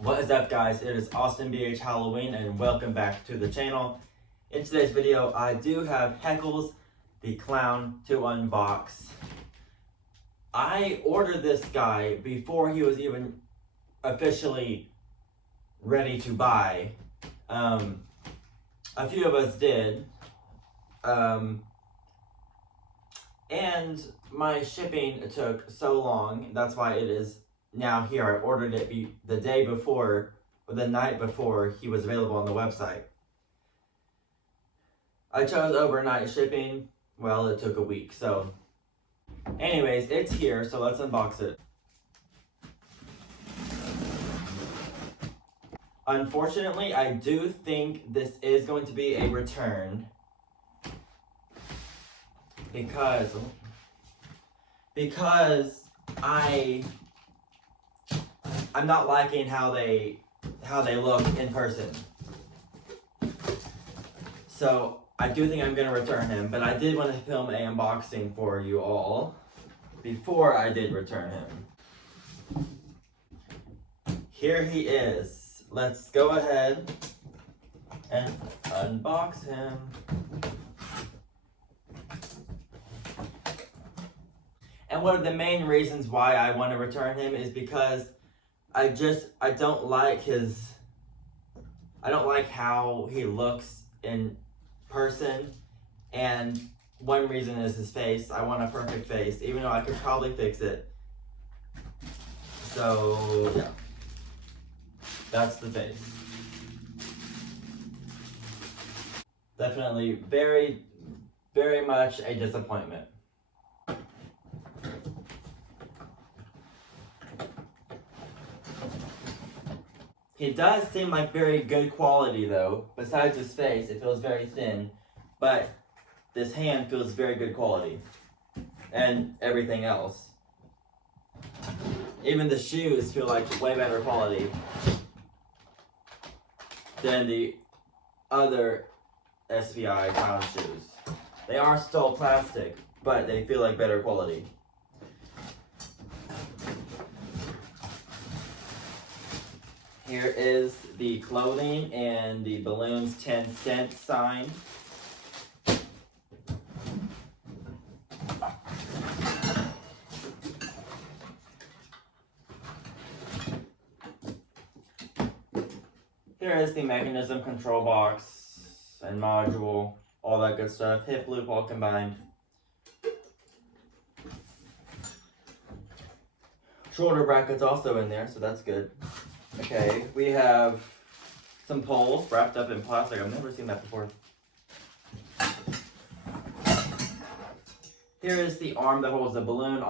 What is up, guys? It is Austin BH Halloween and welcome back to the channel. In today's video, I do have Heckles the Clown to unbox. I ordered this guy before he was even officially ready to buy. A few of us did. And my shipping took so long, that's why it is now here. I ordered it the day before, or the night before he was available on the website. I chose overnight shipping. Well, it took a week, so. Anyways, it's here, so let's unbox it. Unfortunately, I do think this is going to be a return. Because I'm not liking how they look in person. So I do think I'm gonna return him, but I did want to film an unboxing for you all before I did return him. Here he is. Let's go ahead and unbox him. And one of the main reasons why I want to return him is because I don't like how he looks in person. And one reason is his face. I want a perfect face, even though I could probably fix it. So, yeah. That's the face. Definitely very, very much a disappointment. He does seem like very good quality though. Besides his face, it feels very thin. But this hand feels very good quality. And everything else. Even the shoes feel like way better quality than the other SVI clown shoes. They are still plastic, but they feel like better quality. Here is the clothing and the balloons 10 cent sign. Here is the mechanism, control box, and module, all that good stuff. Hip loop all combined. Shoulder brackets also in there, so that's good. Okay, we have some poles wrapped up in plastic. I've never seen that before. Here is the arm that holds the balloon.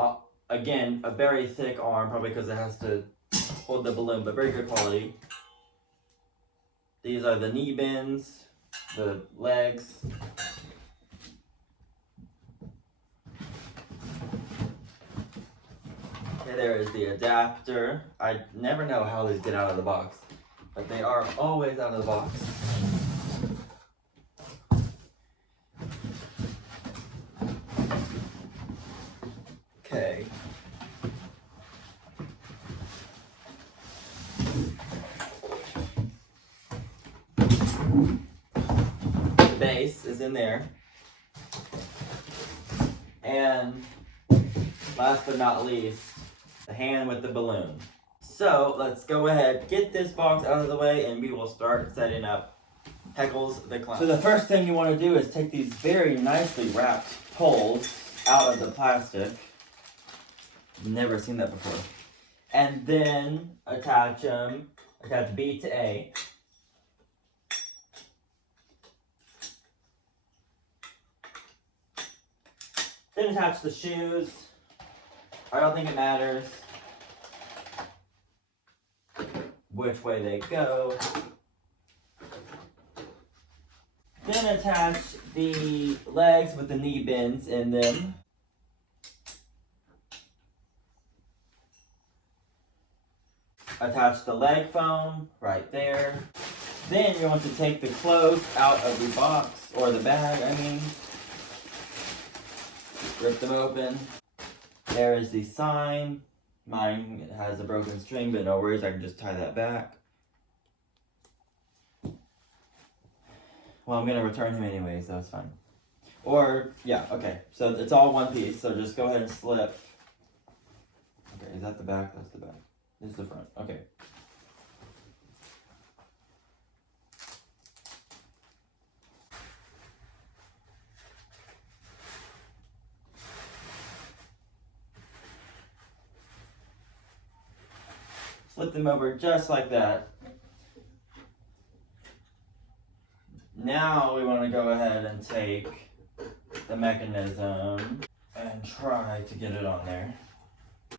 Again, a very thick arm, probably because it has to hold the balloon, but very good quality. These are the knee bends, the legs. Okay, there is the adapter. I never know how these get out of the box, but they are always out of the box. Okay. The base is in there. And last but not least, the hand with the balloon. So let's go ahead, get this box out of the way, and we will start setting up Heckles the Clown. So the first thing you want to do is take these very nicely wrapped poles out of the plastic. Never seen that before. And then attach them, attach B to A. Then attach the shoes. I don't think it matters which way they go. Then attach the legs with the knee bends in them. Attach the leg foam right there. Then you want to take the clothes out of the box, or the bag, I mean. Rip them open. There is the sign. Mine has a broken string, but no worries, I can just tie that back. Well, I'm gonna return him anyway, so it's fine. Or, yeah, okay. So it's all one piece, so just go ahead and slip. Okay, is that the back? That's the back. This is the front. Okay. Flip them over just like that. Now we want to go ahead and take the mechanism and try to get it on there.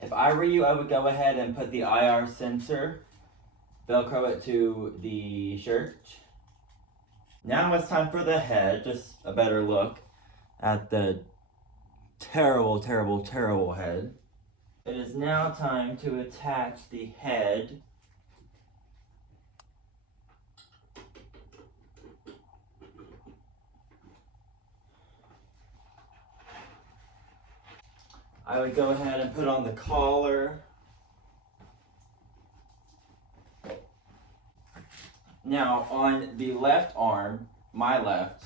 If I were you, I would go ahead and put the IR sensor, Velcro it to the shirt. Now it's time for the head, just a better look at the terrible, terrible, terrible head. It is now time to attach the head I would go ahead and put on the collar. Now on the left arm, my left,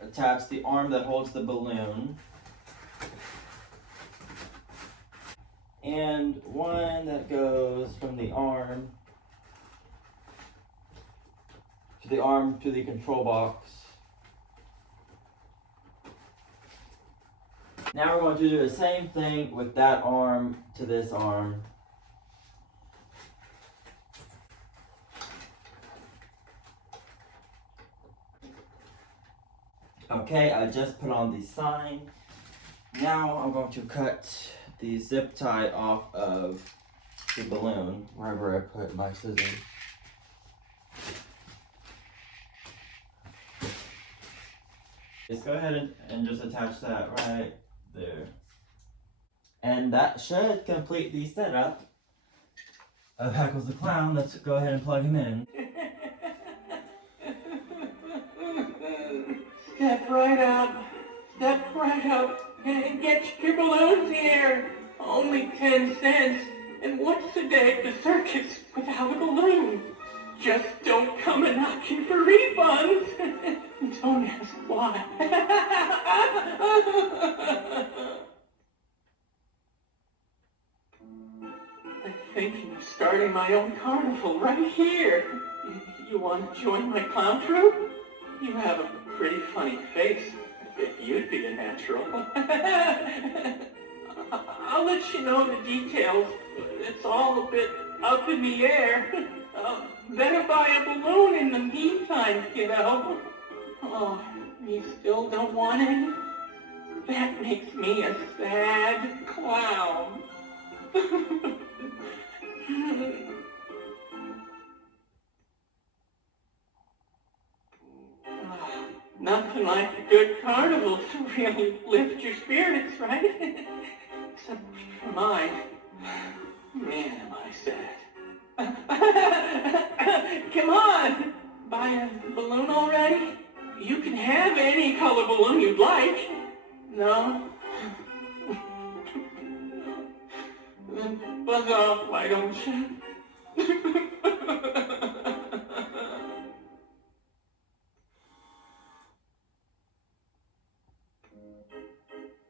attach the arm that holds the balloon. And one that goes from the arm to the control box. Now we're going to do the same thing with that arm to this arm. Okay, I just put on the sign. Now I'm going to cut the zip tie off of the balloon, wherever I put my scissors. Just go ahead and just attach that right there. And that should complete the setup of Heckles the Clown. Let's go ahead and plug him in. Step right up. Step right up. And get your balloons here. Only 10 cents. And what's the day at the circus without a balloon? Just don't come a knocking for refunds. Don't ask why. I'm thinking of starting my own carnival right here. You want to join my clown troupe? You have a pretty funny face. I bet you'd be a natural. I'll let you know the details. It's all a bit up in the air. Better buy a balloon in the meantime, kiddo. Oh, you still don't want any? That makes me a sad clown. Nothing like a good carnival to really lift your spirits, right? Except for mine. Man, am I sad. Come on! Buy a balloon already? You can have any color balloon you'd like. No? Then buzz off, why don't you?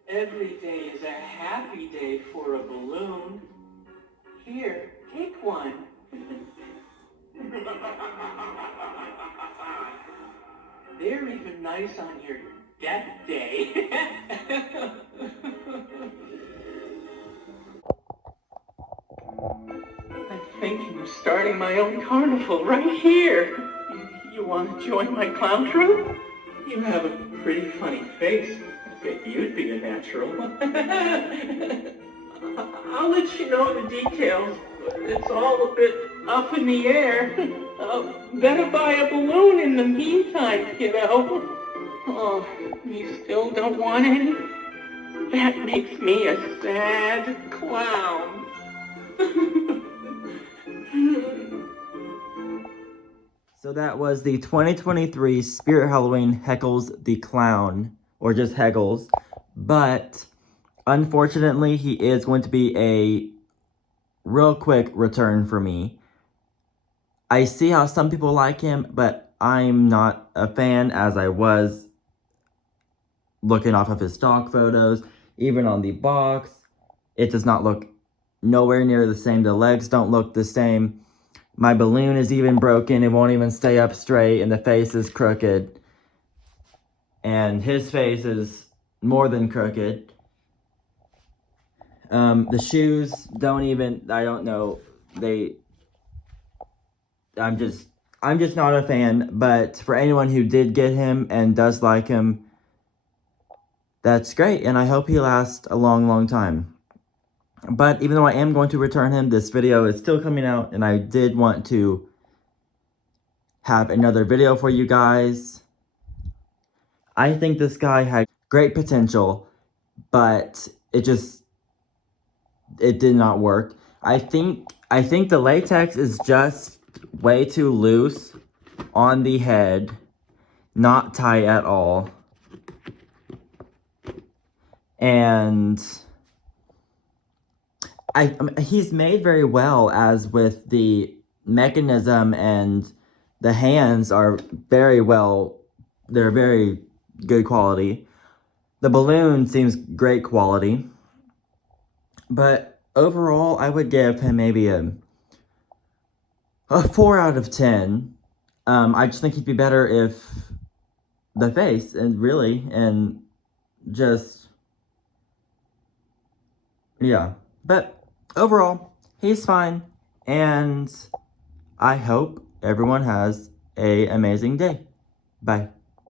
Every day is a happy day for a balloon. Here, take one. They're even nice on your death day. I'm thinking of starting my own carnival right here. You want to join my clown troupe? You have a pretty funny face. I bet you'd be a natural. I'll let you know the details. It's all a bit up in the air. Better buy a balloon in the meantime, kiddo. Oh, you still don't want any? That makes me a sad clown. So that was the 2023 Spirit Halloween Heckles the Clown, or just Heckles. But Unfortunately, he is going to be a real quick return for me. I see how some people like him, but I'm not a fan, as I was looking off of his stock photos. Even on the box, it does not look nowhere near the same. The legs don't look the same. My balloon is even broken. It won't even stay up straight, and the face is crooked. And his face is more than crooked. The shoes don't even, I don't know, I'm just not a fan, but for anyone who did get him and does like him, that's great, and I hope he lasts a long, long time. But even though I am going to return him, this video is still coming out, and I did want to have another video for you guys. I think this guy had great potential, but it did not work. I think the latex is just way too loose on the head, not tight at all. And he's made very well, as with the mechanism, and the hands are very well, they're very good quality. The balloon seems great quality. But overall, I would give him maybe a 4 out of 10. I just think he'd be better if the face, and just, yeah. But overall, he's fine, and I hope everyone has an amazing day. Bye.